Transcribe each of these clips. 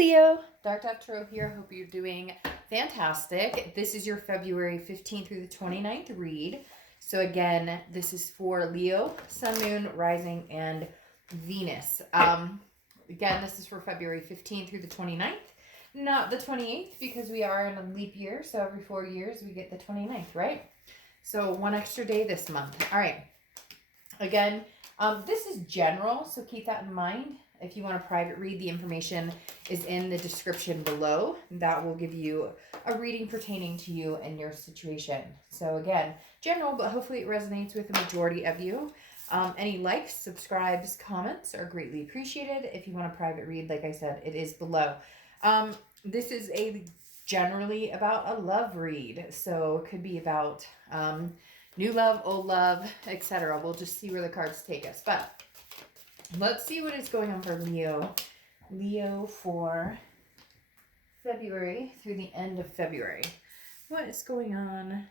Leo, Dark Dove Tarot here. Hope you're doing fantastic. This is your February 15th through the 29th read. So again, this is for Leo, Sun, Moon, Rising, and Venus. Again, this is for February 15th through the 29th, not the 28th, because we are in a leap year. So every 4 years we get the 29th, right? So one extra day this month. All right. Again, this is general, so keep that in mind. If you want a private read, the information is in the description below. That will give you a reading pertaining to you and your situation. So again, general, but hopefully it resonates with the majority of you. Any likes, subscribes, comments are greatly appreciated. If you want a private read, like I said, it is below. This is generally about a love read. So it could be about new love, old love, etc. We'll just see where the cards take us. But let's see what is going on for Leo. Leo for February through the end of February. What is going on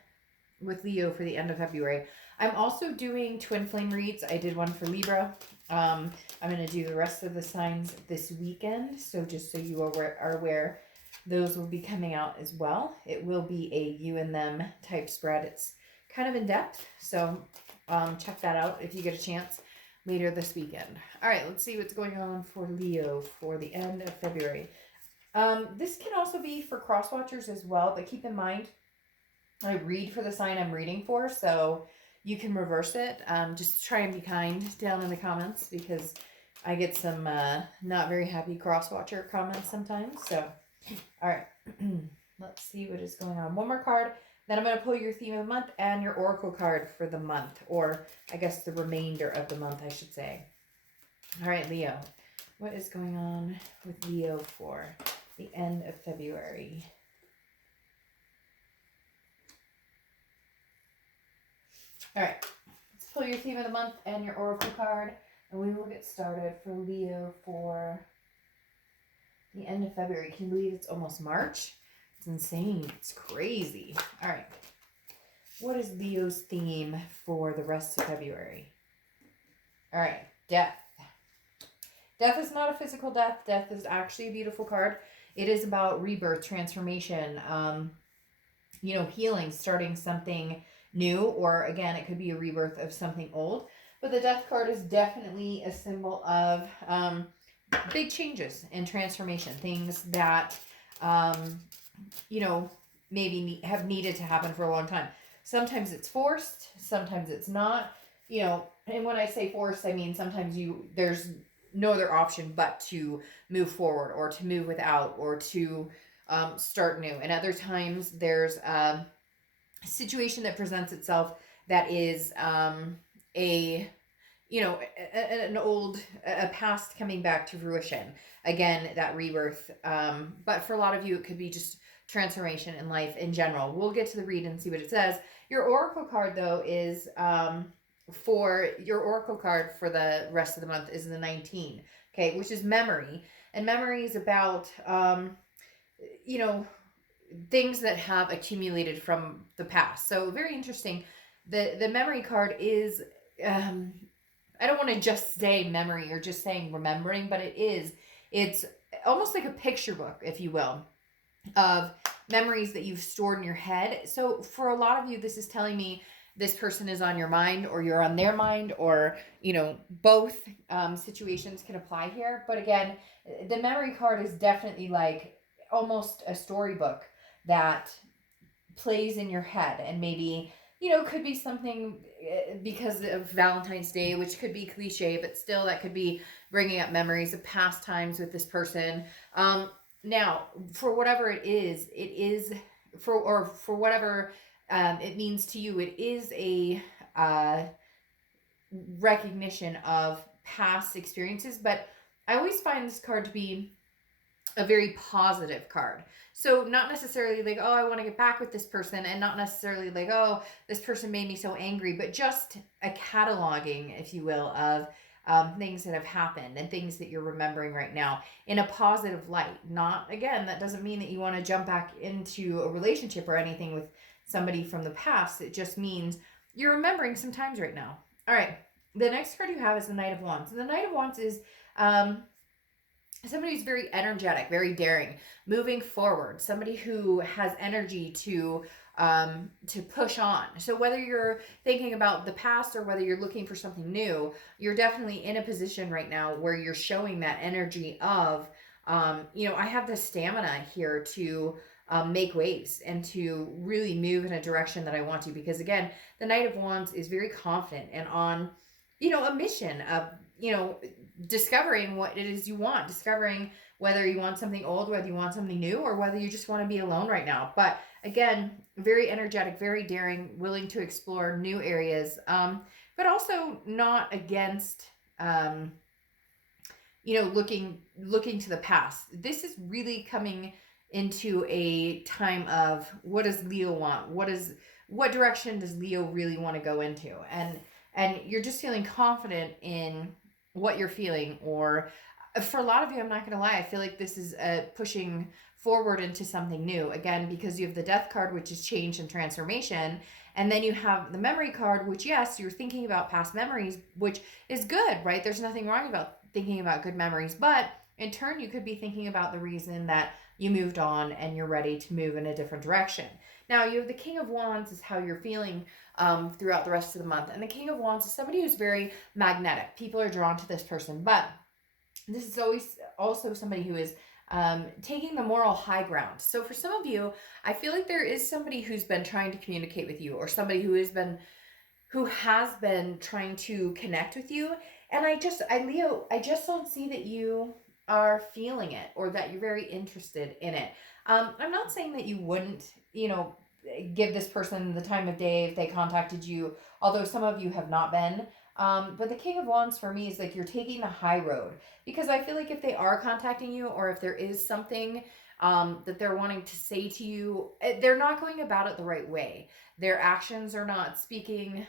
with Leo for the end of February? I'm also doing twin flame reads. I did one for Libra. I'm going to do the rest of the signs this weekend. So just so you are aware, those will be coming out as well. It will be a you and them type spread. It's kind of in depth. So check that out if you get a chance later this weekend. All right, let's see what's going on for Leo for the end of February. This can also be for cross watchers as well, but keep in mind, I read for the sign I'm reading for, so you can reverse it. Just try and be kind down in the comments because I get some not very happy cross watcher comments sometimes. So, all right, let's see what is going on. One more card. Then I'm going to pull your theme of the month and your oracle card for the month, or I guess the remainder of the month, I should say. All right, Leo. What is going on with Leo for the end of February? All right. Let's pull your theme of the month and your oracle card, and we will get started for Leo for the end of February. Can you believe it's almost March? It's insane. It's crazy. All right. What is Leo's theme for the rest of February? All right. Death. Death is not a physical death. Death is actually a beautiful card. It is about rebirth, transformation, healing, starting something new, or again, it could be a rebirth of something old. But the death card is definitely a symbol of big changes and transformation, things that maybe have needed to happen for a long time. Sometimes it's forced, sometimes it's not, and when I say forced, I mean sometimes there's no other option but to move forward or to move without or to start new. And other times there's a situation that presents itself that is an old past coming back to fruition. Again, that rebirth. But for a lot of you, it could be just transformation in life in general. We'll get to the read and see what it says. Your oracle card, though, is your oracle card for the rest of the month is the 19, okay, which is memory. And memory is about, things that have accumulated from the past. So very interesting. The memory card is, I don't want to just say memory or just saying remembering, but it's almost like a picture book, if you will, of memories that you've stored in your head. So for a lot of you, this is telling me this person is on your mind or you're on their mind, or, both situations can apply here. But again, the memory card is definitely like almost a storybook that plays in your head, and maybe could be something because of Valentine's Day, which could be cliche, but still that could be bringing up memories of past times with this person. Now, for whatever it is for whatever it means to you, it is a recognition of past experiences. But I always find this card to be a very positive card. So not necessarily like, oh, I want to get back with this person, and not necessarily like, oh, this person made me so angry, but just a cataloging, if you will, of things that have happened and things that you're remembering right now in a positive light. Not, again, that doesn't mean that you want to jump back into a relationship or anything with somebody from the past. It just means you're remembering some times right now. All right. The next card you have is the Knight of Wands. And the Knight of Wands is somebody who's very energetic, very daring, moving forward, somebody who has energy to push on. So whether you're thinking about the past or whether you're looking for something new, you're definitely in a position right now where you're showing that energy of, I have the stamina here to make waves and to really move in a direction that I want to. Because again, the Knight of Wands is very confident and on, a mission of, discovering what it is you want, discovering whether you want something old, whether you want something new, or whether you just want to be alone right now. But again, very energetic, very daring, willing to explore new areas, but also not against, looking to the past. This is really coming into a time of, what does Leo want? What direction does Leo really want to go into? And you're just feeling confident in what you're feeling. Or for a lot of you, I'm not going to lie, I feel like this is pushing forward into something new. Again, because you have the Death card, which is change and transformation. And then you have the Memory card, which, yes, you're thinking about past memories, which is good, right? There's nothing wrong about thinking about good memories. But in turn, you could be thinking about the reason that you moved on and you're ready to move in a different direction. Now, you have the King of Wands is how you're feeling throughout the rest of the month. And the King of Wands is somebody who's very magnetic. People are drawn to this person. But this is always also somebody who is taking the moral high ground. So for some of you, I feel like there is somebody who's been trying to communicate with you, or somebody who has been trying to connect with you. And Leo, I just don't see that you are feeling it or that you're very interested in it. I'm not saying that you wouldn't, give this person the time of day if they contacted you, although some of you have not been. But the King of Wands for me is like you're taking the high road, because I feel like if they are contacting you, or if there is something that they're wanting to say to you, they're not going about it the right way. Their actions are not speaking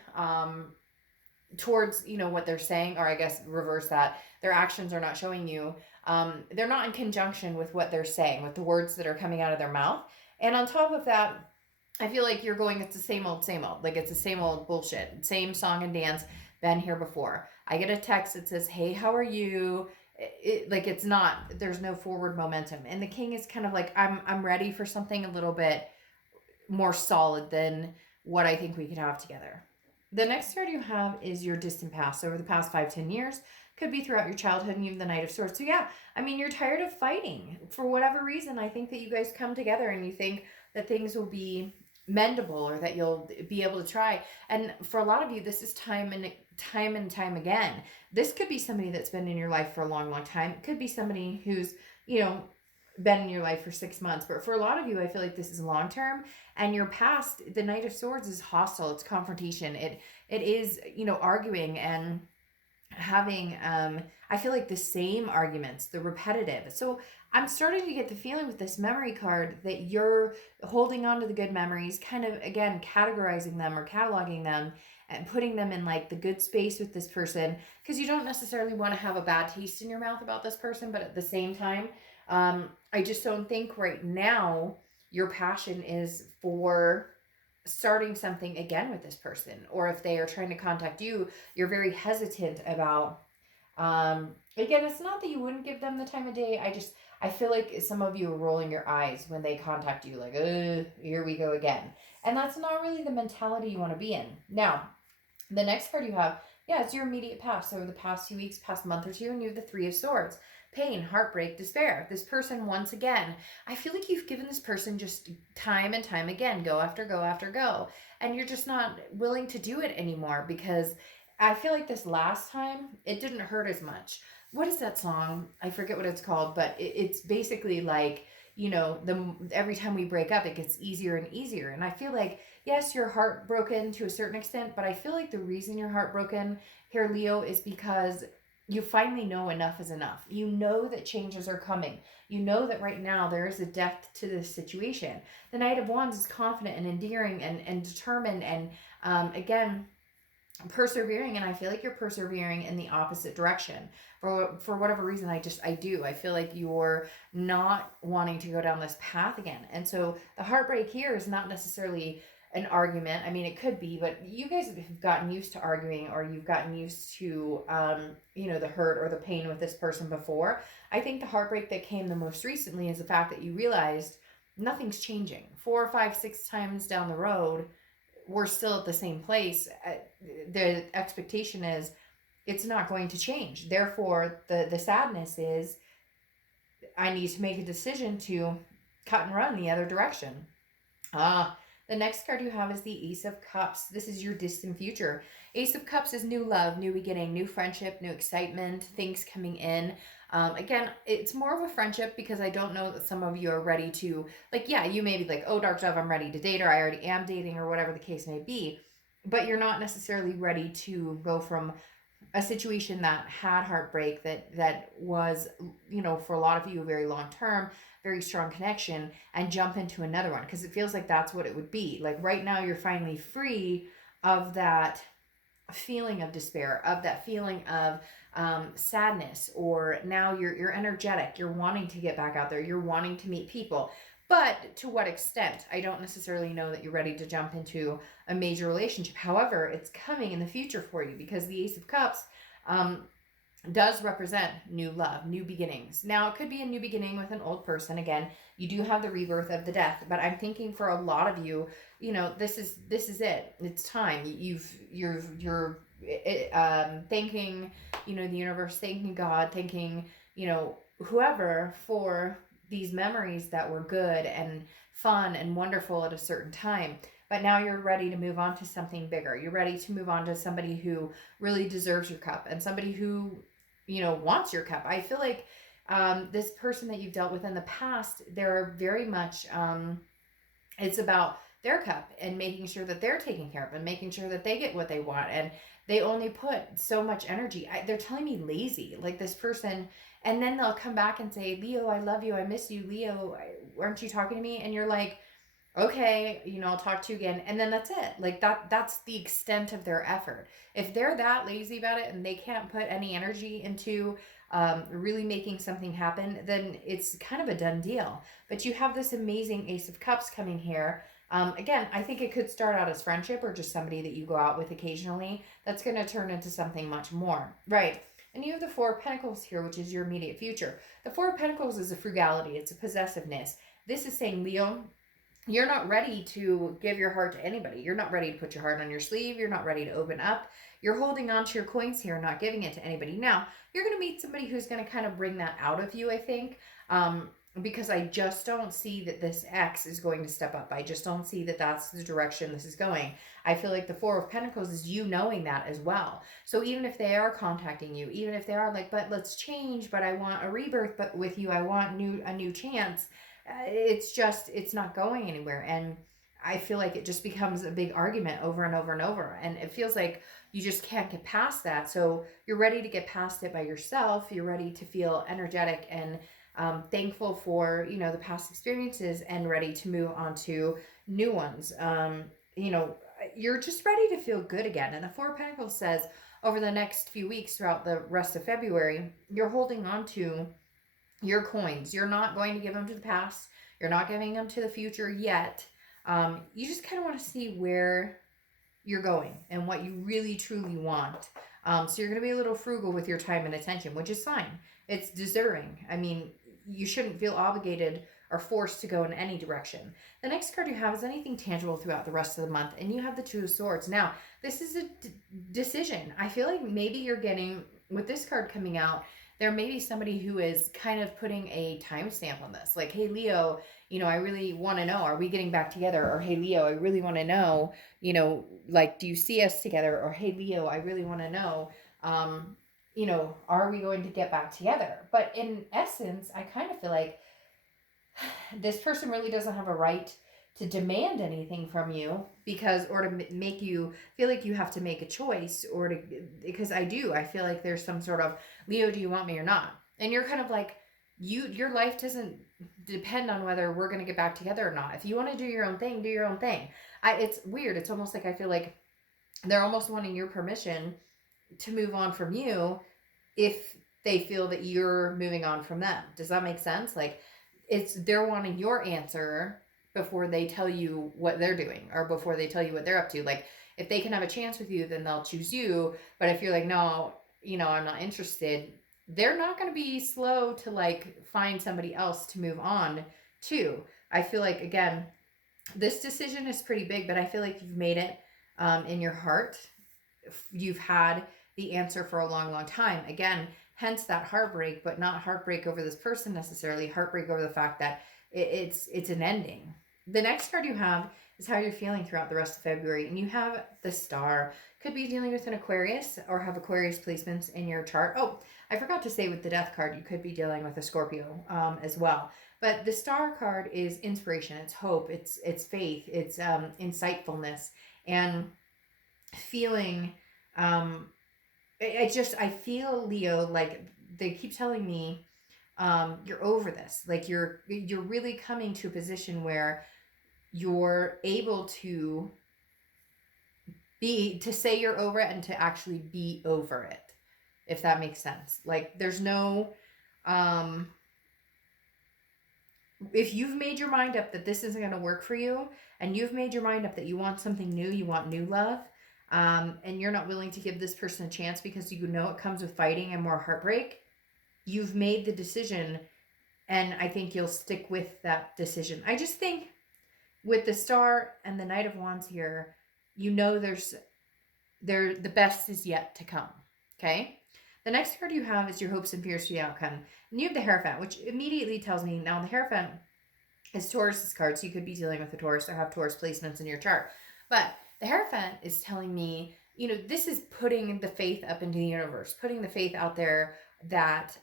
towards, what they're saying, or I guess reverse that. Their actions are not showing you. They're not in conjunction with what they're saying, with the words that are coming out of their mouth. And on top of that, I feel like you're going, it's the same old, same old. Like, it's the same old bullshit. Same song and dance, been here before. I get a text that says, hey, how are you? It's not, there's no forward momentum. And the King is kind of like, I'm ready for something a little bit more solid than what I think we could have together. The next card you have is your distant past. So over the past 5-10 years, could be throughout your childhood, and you have the Knight of Swords. So yeah, I mean, you're tired of fighting. For whatever reason, I think that you guys come together and you think that things will be mendable, or that you'll be able to try. And for a lot of you, this is time and time again. This could be somebody that's been in your life for a long, long time. It could be somebody who's, been in your life for 6 months. But for a lot of you, I feel like this is long term. And your past, the Knight of Swords, is hostile. It's confrontation. It is, arguing and having I feel like the same arguments, the repetitive. So I'm starting to get the feeling with this Memory card that you're holding on to the good memories, kind of, again, categorizing them or cataloging them and putting them in like the good space with this person, because you don't necessarily want to have a bad taste in your mouth about this person. But at the same time, I just don't think right now your passion is for starting something again with this person. Or if they are trying to contact you, you're very hesitant about, again, it's not that you wouldn't give them the time of day. I feel like some of you are rolling your eyes when they contact you, like, here we go again. And that's not really the mentality you want to be in. Now, the next card you have, it's your immediate past. So over the past few weeks, past month or two, and you have the Three of Swords. Pain, heartbreak, despair. This person, once again, I feel like you've given this person just time and time again, go after go after go. And you're just not willing to do it anymore, because I feel like this last time, it didn't hurt as much. What is that song? I forget what it's called, but it's basically like, every time we break up, it gets easier and easier. And I feel like, yes, you're heartbroken to a certain extent, but I feel like the reason you're heartbroken here, Leo, is because you finally know enough is enough. You know that changes are coming. You know that right now there is a depth to this situation. The Knight of Wands is confident and endearing and determined and, again, persevering. And I feel like you're persevering in the opposite direction. For whatever reason, I do. I feel like you're not wanting to go down this path again. And so the heartbreak here is not necessarily an argument. I mean, it could be, but you guys have gotten used to arguing, or you've gotten used to, the hurt or the pain with this person before. I think the heartbreak that came the most recently is the fact that you realized nothing's changing. 4 or 5, 6 times down the road, we're still at the same place. The expectation is it's not going to change. Therefore, the sadness is I need to make a decision to cut and run the other direction. The next card you have is the Ace of Cups. This is your distant future. Ace of Cups is new love, new beginning, new friendship, new excitement, things coming in. Again, it's more of a friendship because I don't know that some of you are ready to, you may be like, oh, Dark Dove, I'm ready to date, or I already am dating, or whatever the case may be. But you're not necessarily ready to go from a situation that had heartbreak, that was, for a lot of you, a very long term, very strong connection, and jump into another one, because it feels like that's what it would be. Like right now you're finally free of that feeling of despair, of that feeling of sadness, or now you're energetic, you're wanting to get back out there, you're wanting to meet people. But to what extent? I don't necessarily know that you're ready to jump into a major relationship. However, it's coming in the future for you, because the Ace of Cups does represent new love, new beginnings. Now, it could be a new beginning with an old person. Again, you do have the rebirth of the death, but I'm thinking for a lot of you, this is it. It's time. You're thanking, the universe, thanking God, thanking, whoever, for these memories that were good and fun and wonderful at a certain time. But now you're ready to move on to something bigger. You're ready to move on to somebody who really deserves your cup, and somebody who, wants your cup. I feel like this person that you've dealt with in the past, they're very much, it's about their cup and making sure that they're taken care of and making sure that they get what they want. And they only put so much energy. They're telling me lazy, like this person. And then they'll come back and say, Leo, I love you. I miss you. Leo, aren't you talking to me? And you're like, okay, I'll talk to you again. And then that's it. Like that's the extent of their effort. If they're that lazy about it and they can't put any energy into really making something happen, then it's kind of a done deal. But you have this amazing Ace of Cups coming here. Again, I think it could start out as friendship, or just somebody that you go out with occasionally. That's going to turn into something much more. Right. And you have the Four of Pentacles here, which is your immediate future. The Four of Pentacles is a frugality. It's a possessiveness. This is saying, Leo, you're not ready to give your heart to anybody. You're not ready to put your heart on your sleeve. You're not ready to open up. You're holding on to your coins here, not giving it to anybody. Now, you're going to meet somebody who's going to kind of bring that out of you, I think, because I just don't see that this X is going to step up. I just don't see that that's the direction this is going. I feel like the Four of Pentacles is you knowing that as well. So even if they are contacting you, even if they are like, but let's change, but I want a rebirth, but with you, I want a new chance. It's not going anywhere. And I feel like it just becomes a big argument over and over and over. And it feels like you just can't get past that. So you're ready to get past it by yourself. You're ready to feel energetic and thankful for, the past experiences, and ready to move on to new ones. You're just ready to feel good again. And the Four of Pentacles says over the next few weeks, throughout the rest of February, you're holding on to your coins. You're not going to give them to the past. You're not giving them to the future yet. You just kind of want to see where you're going and what you really truly want. So you're going to be a little frugal with your time and attention, which is fine. It's deserving. I mean, you shouldn't feel obligated or forced to go in any direction. The next card you have is anything tangible throughout the rest of the month, and you have the Two of Swords. Now, this is a decision. I feel like maybe you're getting, with this card coming out, there may be somebody who is kind of putting a timestamp on this. Like, hey, Leo, I really want to know, are we getting back together? Or, hey, Leo, I really want to know, do you see us together? Or, hey, Leo, I really want to know, are we going to get back together? But in essence, I kind of feel like this person really doesn't have a right to demand anything from you, or to make you feel like you have to make a choice, because I feel like there's some sort of, Leo, do you want me or not? And you're kind of like, your life doesn't depend on whether we're going to get back together or not. If you want to do your own thing, do your own thing. It's weird. It's almost like I feel like they're almost wanting your permission to move on from you if they feel that you're moving on from them. Does that make sense? Like, they're wanting your answer before they tell you what they're doing or before they tell you what they're up to. Like, if they can have a chance with you, then they'll choose you. But if you're like, no, you know, I'm not interested, they're not going to be slow to like find somebody else to move on to. I feel like, again, this decision is pretty big, but I feel like you've made it in your heart. You've had the answer for a long, long time. Again, hence that heartbreak, but not heartbreak over this person necessarily, heartbreak over the fact that it's an ending. The next card you have is how you're feeling throughout the rest of February, and you have the Star. Could be dealing with an Aquarius or have Aquarius placements in your chart. Oh, I forgot to say with the Death card, you could be dealing with a Scorpio as well. But the Star card is inspiration, it's hope, it's faith, it's insightfulness, and feeling. I feel, Leo, like they keep telling me, you're over this. Like you're really coming to a position where you're able to say you're over it and to actually be over it, if that makes sense. Like there's no, if you've made your mind up that this isn't going to work for you, and you've made your mind up that you want something new, you want new love, and you're not willing to give this person a chance because you know it comes with fighting and more heartbreak, you've made the decision, and I think you'll stick with that decision. I just think with the Star and the Knight of Wands here, you know the best is yet to come, okay? The next card you have is your hopes and fears for the outcome. And you have the Hierophant, which immediately tells me, now the Hierophant is Taurus's card, so you could be dealing with a Taurus or have Taurus placements in your chart. But the Hierophant is telling me, you know, this is putting the faith up into the universe, putting the faith out there that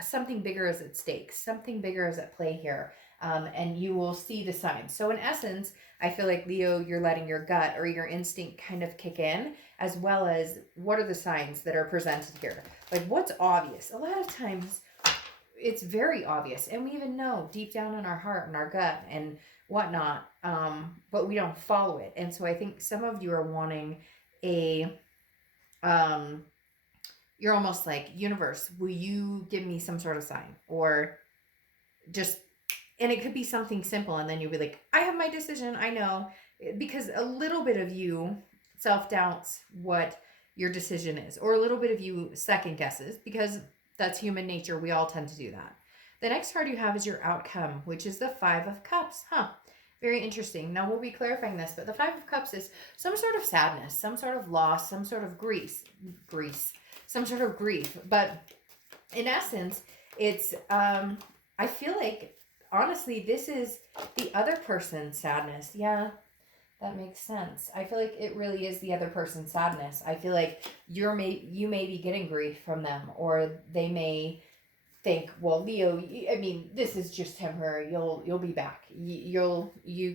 something bigger is at stake, something bigger is at play here, and you will see the signs. So in essence, I feel like, Leo, you're letting your gut or your instinct kind of kick in, as well as what are the signs that are presented here. Like what's obvious? A lot of times it's very obvious, and we even know deep down in our heart and our gut and whatnot, but we don't follow it. And so I think some of you are wanting a, you're almost like, universe, will you give me some sort of sign? Or just, and it could be something simple, and then you'll be like, I have my decision, I know. Because a little bit of you self-doubts what your decision is, or a little bit of you second guesses, because that's human nature. We all tend to do that. The next card you have is your outcome, which is the Five of Cups. Very interesting. Now we'll be clarifying this, but the Five of Cups is some sort of sadness, some sort of loss, some sort of grief. But in essence, it's, I feel like, honestly, this is the other person's sadness. Yeah, that makes sense. I feel like it really is the other person's sadness. I feel like you may be getting grief from them, or they may think, well, Leo, I mean, this is just temporary. You'll be back. You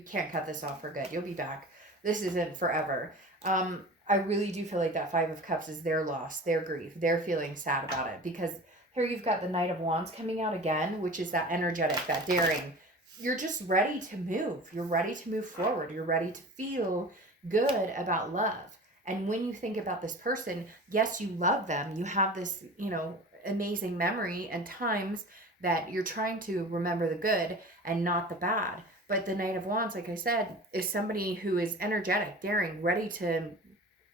can't cut this off for good. You'll be back. This isn't forever. I really do feel like that Five of Cups is their loss, their grief. They're feeling sad about it, because here you've got the Knight of Wands coming out again, which is that energetic, that daring. You're just ready to move. You're ready to move forward. You're ready to feel good about love. And when you think about this person, yes, you love them. You have this, you know, amazing memory and times that you're trying to remember the good and not the bad. But the Knight of Wands, like I said, is somebody who is energetic, daring, ready to,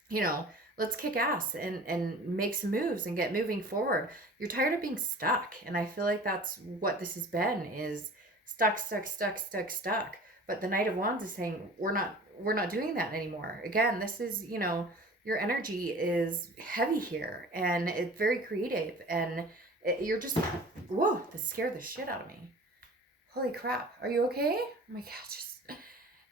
you know, let's kick ass and make some moves and get moving forward. You're tired of being stuck. And I feel like that's what this has been, is stuck. But the Knight of Wands is saying, we're not doing that anymore. Again, this is, you know, your energy is heavy here, and it's very creative, and you're just, whoa, this scared the shit out of me. Holy crap. Are you okay? Oh my God, just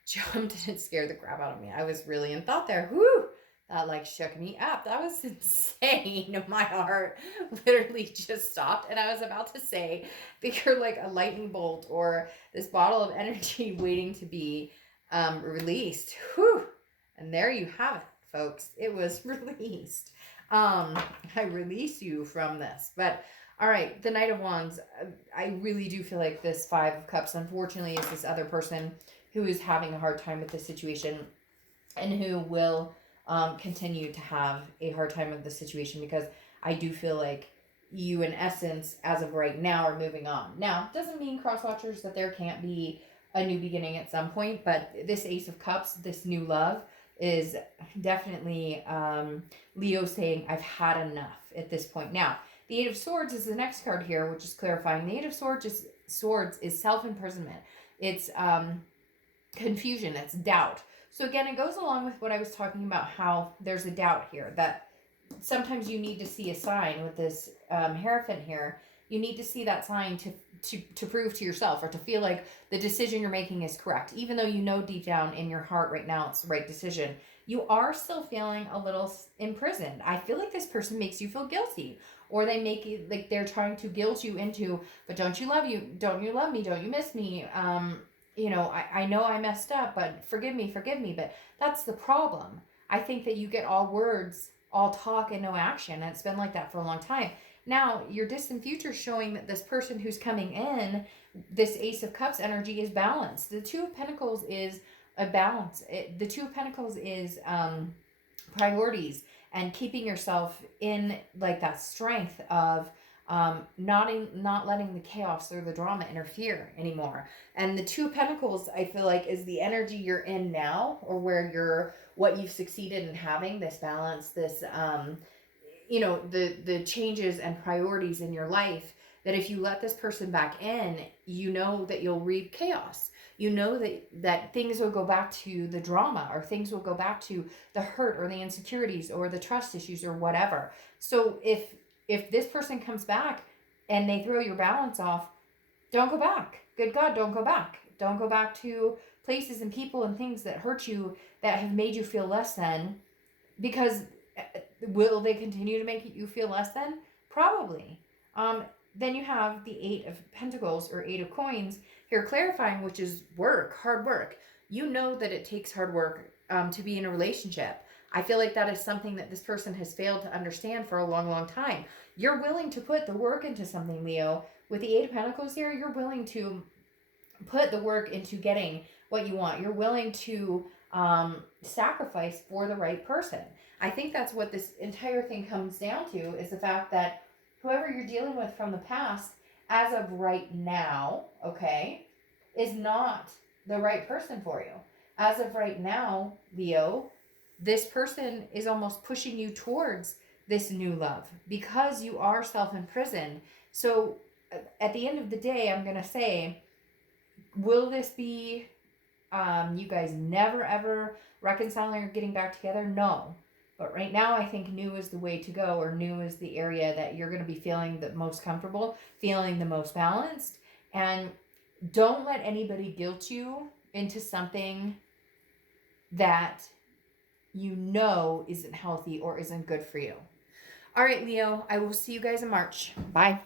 jumped and it scared the crap out of me. I was really in thought there. Whoo! That like shook me up. That was insane. My heart literally just stopped, and I was about to say that you're like a lightning bolt or this bottle of energy waiting to be released. Whew! And there you have it, folks. It was released. I release you from this. But all right, the Knight of Wands, I really do feel like this Five of Cups, unfortunately, is this other person who is having a hard time with this situation, and who will continue to have a hard time with the situation, because I do feel like you, in essence, as of right now, are moving on. Now, doesn't mean, cross watchers, that there can't be a new beginning at some point. But this Ace of Cups, this new love, is definitely Leo saying, I've had enough at this point. Now, the Eight of Swords is the next card here, which is clarifying. The Eight of Swords is self-imprisonment. It's confusion. It's doubt. So again, it goes along with what I was talking about, how there's a doubt here, that sometimes you need to see a sign with this Hierophant here. You need to see that sign to prove to yourself, or to feel like the decision you're making is correct. Even though you know deep down in your heart right now it's the right decision, you are still feeling a little imprisoned. I feel like this person makes you feel guilty, or they make you, like they're trying to guilt you into, but don't you love me? Don't you miss me? You know, I know I messed up, but forgive me. But that's the problem. I think that you get all words, all talk, and no action. And it's been like that for a long time. Now, your distant future is showing that this person who's coming in, this Ace of Cups energy, is balanced. The Two of Pentacles is a balance. The Two of Pentacles is priorities, and keeping yourself in like that strength of not letting the chaos or the drama interfere anymore. And the Two of Pentacles, I feel like, is the energy you're in now, or where what you've succeeded in having, this balance, this you know, the changes and priorities in your life, that if you let this person back in, you know that you'll reap chaos. You know that things will go back to the drama, or things will go back to the hurt or the insecurities or the trust issues or whatever. So if this person comes back and they throw your balance off, don't go back. Good God, don't go back. Don't go back to places and people and things that hurt you, that have made you feel less than, because will they continue to make you feel less than? Probably. Then you have the Eight of Pentacles, or Eight of Coins here, clarifying, which is work, hard work. You know that it takes hard work to be in a relationship. I feel like that is something that this person has failed to understand for a long, long time. You're willing to put the work into something, Leo. With the Eight of Pentacles here, you're willing to put the work into getting what you want. You're willing to sacrifice for the right person. I think that's what this entire thing comes down to, is the fact that whoever you're dealing with from the past, as of right now, okay, is not the right person for you. As of right now, Leo, this person is almost pushing you towards this new love, because you are self-imprisoned. So at the end of the day, I'm going to say, will this be you guys never ever reconciling or getting back together? No. But right now, I think new is the way to go, or new is the area that you're going to be feeling the most comfortable, feeling the most balanced. And don't let anybody guilt you into something that you know isn't healthy or isn't good for you. All right, Leo, I will see you guys in March. Bye.